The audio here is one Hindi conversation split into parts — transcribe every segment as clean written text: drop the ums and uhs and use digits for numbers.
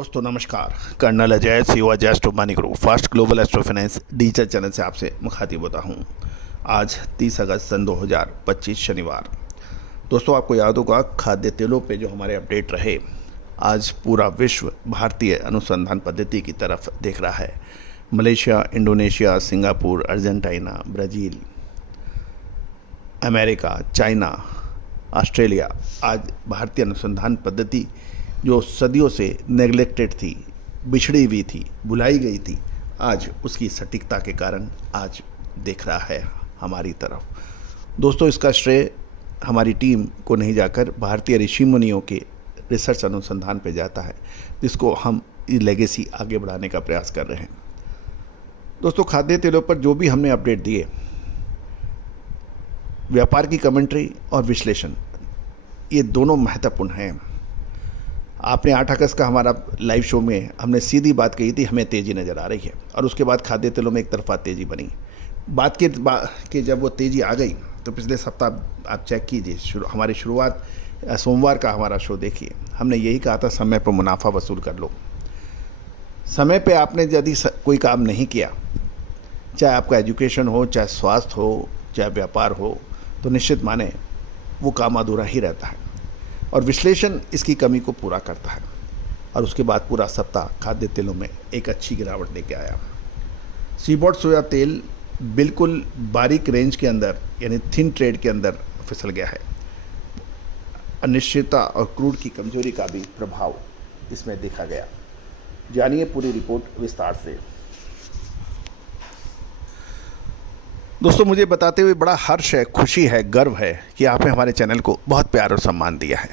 दोस्तों नमस्कार। Colonel Ajay CO Ajay astro money group fast global astro finance digital channel से आपसे मुखातिब होता हूं। आज 30 अगस्त सन 2025 शनिवार। दोस्तों आपको याद होगा खाद्य तेलों पे जो हमारे अपडेट रहे, आज पूरा विश्व भारतीय अनुसंधान पद्धति की तरफ देख रहा है। Malaysia, Indonesia, Singapore, Argentina, Brazil, America, China, Australia, आज भारतीय अनुसंधान पद्धति जो सदियों से नेग्लेक्टेड थी, बिछड़ी हुई थी, भुलाई गई थी, आज उसकी सटीकता के कारण आज देख रहा है हमारी तरफ। दोस्तों इसका श्रेय हमारी टीम को नहीं जाकर भारतीय ऋषि मुनियों के रिसर्च अनुसंधान पे जाता है, जिसको हम ये लेगेसी आगे बढ़ाने का प्रयास कर रहे हैं। दोस्तों खाद्य तेलों पर जो भी हमने अपडेट दिए, व्यापार की कमेंट्री और विश्लेषण, ये दोनों महत्वपूर्ण हैं। आपने 8 अगस्त का हमारा लाइव शो में हमने सीधी बात कही थी, हमें तेज़ी नज़र आ रही है, और उसके बाद खाद्य तेलों में एक तरफा तेज़ी बनी। बात के जब वो तेज़ी आ गई तो पिछले सप्ताह आप चेक कीजिए, हमारी शुरुआत सोमवार का हमारा शो देखिए, हमने यही कहा था समय पर मुनाफा वसूल कर लो। समय पे आपने यदि कोई काम नहीं किया, चाहे आपका एजुकेशन हो, चाहे स्वास्थ्य हो, चाहे व्यापार हो, तो निश्चित माने वो काम अधूरा ही रहता है, और विश्लेषण इसकी कमी को पूरा करता है। और उसके बाद पूरा सप्ताह खाद्य तेलों में एक अच्छी गिरावट लेके आया। सीबॉट सोया तेल बिल्कुल बारीक रेंज के अंदर, यानी थिन ट्रेड के अंदर फिसल गया है। अनिश्चितता और क्रूड की कमजोरी का भी प्रभाव इसमें देखा गया। जानिए पूरी रिपोर्ट विस्तार से। दोस्तों मुझे बताते हुए बड़ा हर्ष है, खुशी है, गर्व है कि आपने हमारे चैनल को बहुत प्यार और सम्मान दिया है।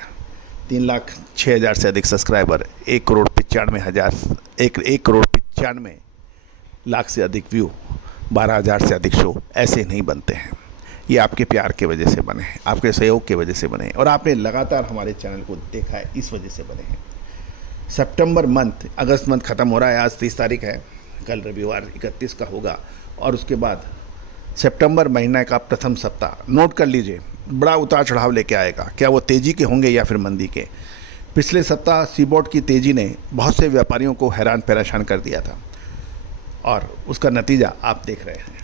3,06,000 से अधिक सब्सक्राइबर, 1,95,00,000 से अधिक व्यू, 12,000 से अधिक शो ऐसे नहीं बनते हैं। ये आपके प्यार के वजह से बने हैं, आपके सहयोग की वजह से बने हैं, और आपने लगातार हमारे चैनल को देखा है, इस वजह से बने हैं। सितंबर मंथ, अगस्त मंथ ख़त्म हो रहा है, आज 30 तारीख है, कल रविवार 31 का होगा, और उसके बाद सितंबर महीने का प्रथम सप्ताह नोट कर लीजिए, बड़ा उतार चढ़ाव लेके आएगा। क्या वो तेज़ी के होंगे या फिर मंदी के? पिछले सप्ताह सीबॉट की तेज़ी ने बहुत से व्यापारियों को हैरान परेशान कर दिया था, और उसका नतीजा आप देख रहे हैं।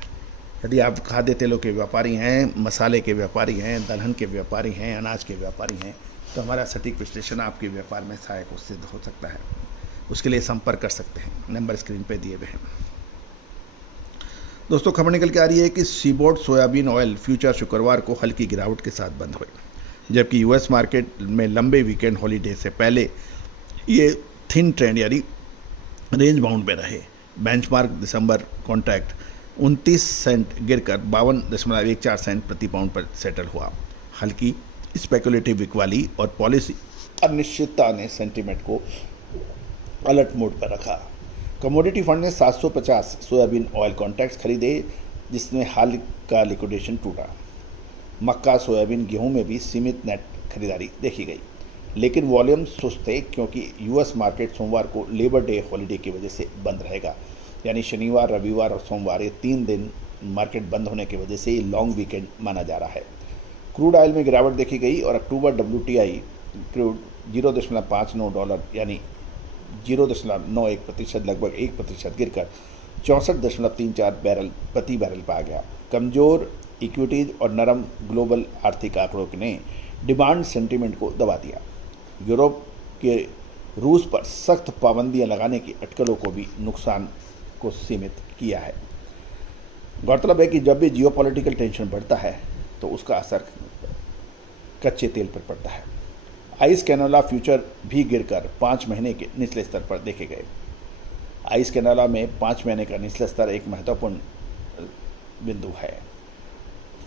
यदि आप खाद्य तेलों के व्यापारी हैं, मसाले के व्यापारी हैं, दलहन के व्यापारी हैं, अनाज के व्यापारी हैं, तो हमारा सटीक विश्लेषण आपके व्यापार में सहायक सिद्ध हो सकता है। उसके लिए संपर्क कर सकते हैं, नंबर स्क्रीन पर दिए हुए हैं। दोस्तों खबर निकल के आ रही है कि सीबॉट सोयाबीन ऑयल फ्यूचर शुक्रवार को हल्की गिरावट के साथ बंद हुए, जबकि यूएस मार्केट में लंबे वीकेंड हॉलीडे से पहले ये थिन ट्रेंड यानी रेंज बाउंड में रहे। बेंचमार्क दिसंबर कॉन्ट्रैक्ट 29 सेंट गिरकर 52.14 सेंट प्रति पाउंड पर सेटल हुआ। हल्की स्पेकुलेटिव बिकवाली और पॉलिसी अनिश्चितता ने सेंटीमेंट को अलर्ट मोड पर रखा। कमोडिटी फंड ने 750 सोयाबीन ऑयल कॉन्ट्रैक्ट्स खरीदे, जिसमें हाल का लिक्विडेशन टूटा। मक्का, सोयाबीन, गेहूं में भी सीमित नेट खरीदारी देखी गई, लेकिन वॉल्यूम सुस्त थे क्योंकि यूएस मार्केट सोमवार को लेबर डे हॉलीडे की वजह से बंद रहेगा। यानी शनिवार, रविवार और सोमवार, ये 3 दिन मार्केट बंद होने की वजह से ये लॉन्ग वीकेंड माना जा रहा है। क्रूड ऑयल में गिरावट देखी गई, और अक्टूबर WTI क्रूड $0.59 यानी 0.91%, लगभग 1% गिरकर 64.34 बैरल प्रति बैरल पाया गया। कमज़ोर इक्विटीज और नरम ग्लोबल आर्थिक आंकड़ों ने डिमांड सेंटीमेंट को दबा दिया। यूरोप के रूस पर सख्त पाबंदियां लगाने की अटकलों को भी नुकसान को सीमित किया है। गौरतलब है कि जब भी जियोपॉलिटिकल टेंशन बढ़ता है तो उसका असर कच्चे तेल पर पड़ता है। आइस कैनोला फ्यूचर भी गिरकर 5 महीने के निचले स्तर पर देखे गए। आइस कैनोला में 5 महीने का निचला स्तर एक महत्वपूर्ण बिंदु है।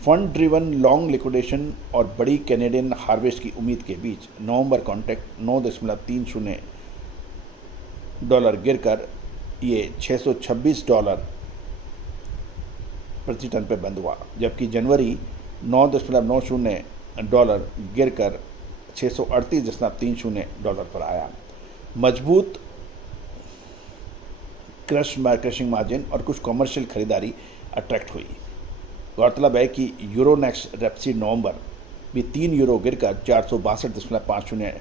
फंड ड्रिवन लॉन्ग लिक्विडेशन और बड़ी कैनेडियन हार्वेस्ट की उम्मीद के बीच नवंबर कॉन्ट्रैक्ट $9.30 गिरकर ये $626 प्रति टन पर बंद हुआ, जबकि जनवरी $9.90 गिरकर $638.30 पर आया। मजबूत क्रशिंग मार्जिन और कुछ कमर्शियल खरीदारी अट्रैक्ट हुई। गौरतलब है कि यूरोनेक्स्ट रेपसीड नवंबर भी €3 गिरकर $462.50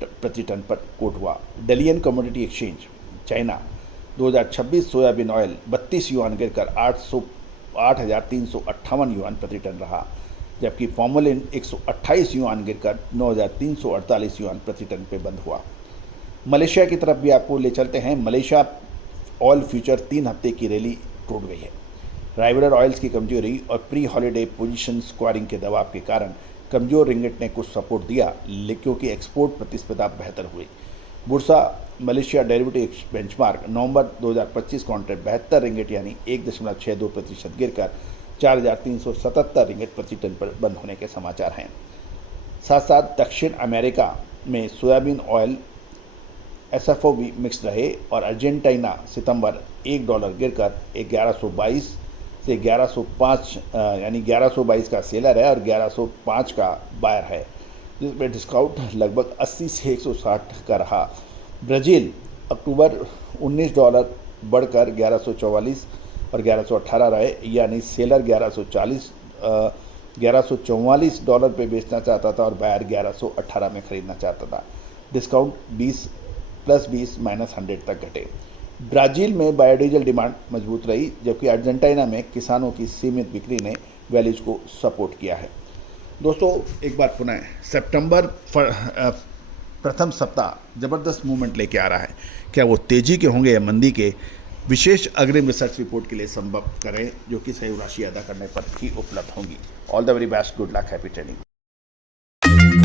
प्रति टन पर कोट हुआ। Dalian commodity exchange China 2026 soybean oil 32 yuan गिरकर 8,358 युआन प्रति टन रहा, जबकि फॉर्मलिन 128 युआन गिरकर 9,348 युआन प्रति टन पे बंद हुआ। मलेशिया की तरफ भी आपको ले चलते हैं। मलेशिया ऑयल फ्यूचर 3 हफ्ते की रैली टूट गई है। राइवलर ऑयल्स की कमजोरी और प्री हॉलीडे पोजीशन स्क्वायरिंग के दबाव के कारण कमजोर रिंगिट ने कुछ सपोर्ट दिया, क्योंकि एक्सपोर्ट प्रतिस्पर्धा बेहतर हुई। बुर्सा मलेशिया डेरिवेटिव बेंचमार्क नवंबर 2025 कॉन्ट्रैक्ट 72 रिंगिट यानी 1.62% गिरकर 4,377 रिंगिट प्रति टन पर बंद होने के समाचार हैं। साथ साथ दक्षिण अमेरिका में सोयाबीन ऑयल SFO भी मिक्स रहे और अर्जेंटीना सितंबर $1 गिरकर 1122 से 1105 यानी 1122 का सेलर है और 1105 का बायर है, जिसमें डिस्काउंट लगभग 80 से 160 का रहा। ब्राज़ील अक्टूबर $19 बढ़कर 1144 और 1118 रहे, यानी सेलर $1144 पे बेचना चाहता था और बायर 1118 में खरीदना चाहता था। डिस्काउंट 20 + 20 - 100 तक घटे। ब्राज़ील में बायोडीजल डिमांड मजबूत रही, जबकि अर्जेंटीना में किसानों की सीमित बिक्री ने वैल्यूज को सपोर्ट किया है। दोस्तों, एक बार पुनः सितंबर प्रथम सप्ताह ज़बरदस्त मूवमेंट लेके आ रहा है। क्या वो तेज़ी के होंगे या मंदी के? विशेष अग्रिम रिसर्च रिपोर्ट के लिए संभव करें, जो कि सही राशि अदा करने पर ही उपलब्ध होंगी। All the very best, good luck, happy trading.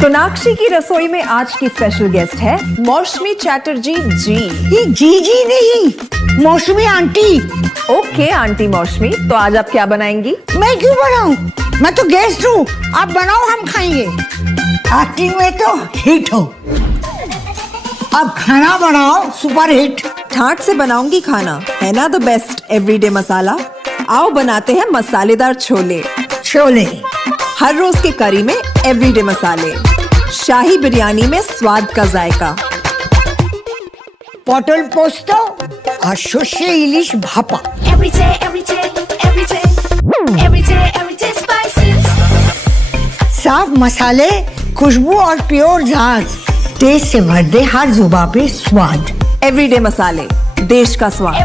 Sonakshi की रसोई में आज की स्पेशल गेस्ट है मौसमी चैटर्जी जी। ये जी नहीं, मौसमी आंटी। ओके आंटी मौसमी, तो आज आप क्या बनाएंगी? मैं क्यों बनाऊं? मैं तो गेस्ट हूँ, आप बनाओ, हम खाएंगे। एक्टिंग में तो हिट हो, अब खाना बनाओ सुपर हिट। ठाट से बनाऊंगी खाना, है ना द बेस्ट एवरीडे मसाला। आओ बनाते हैं मसालेदार छोले। छोले हर रोज के करी में एवरीडे मसाले, शाही बिरयानी में स्वाद का जायका। पटल पोस्तो और सर्षे इलिश भापा। साफ मसाले, खुशबू और प्योर झाग, टेस्ट से भर दे हर जुबान पे स्वाद। एवरीडे मसाले, देश का स्वाद।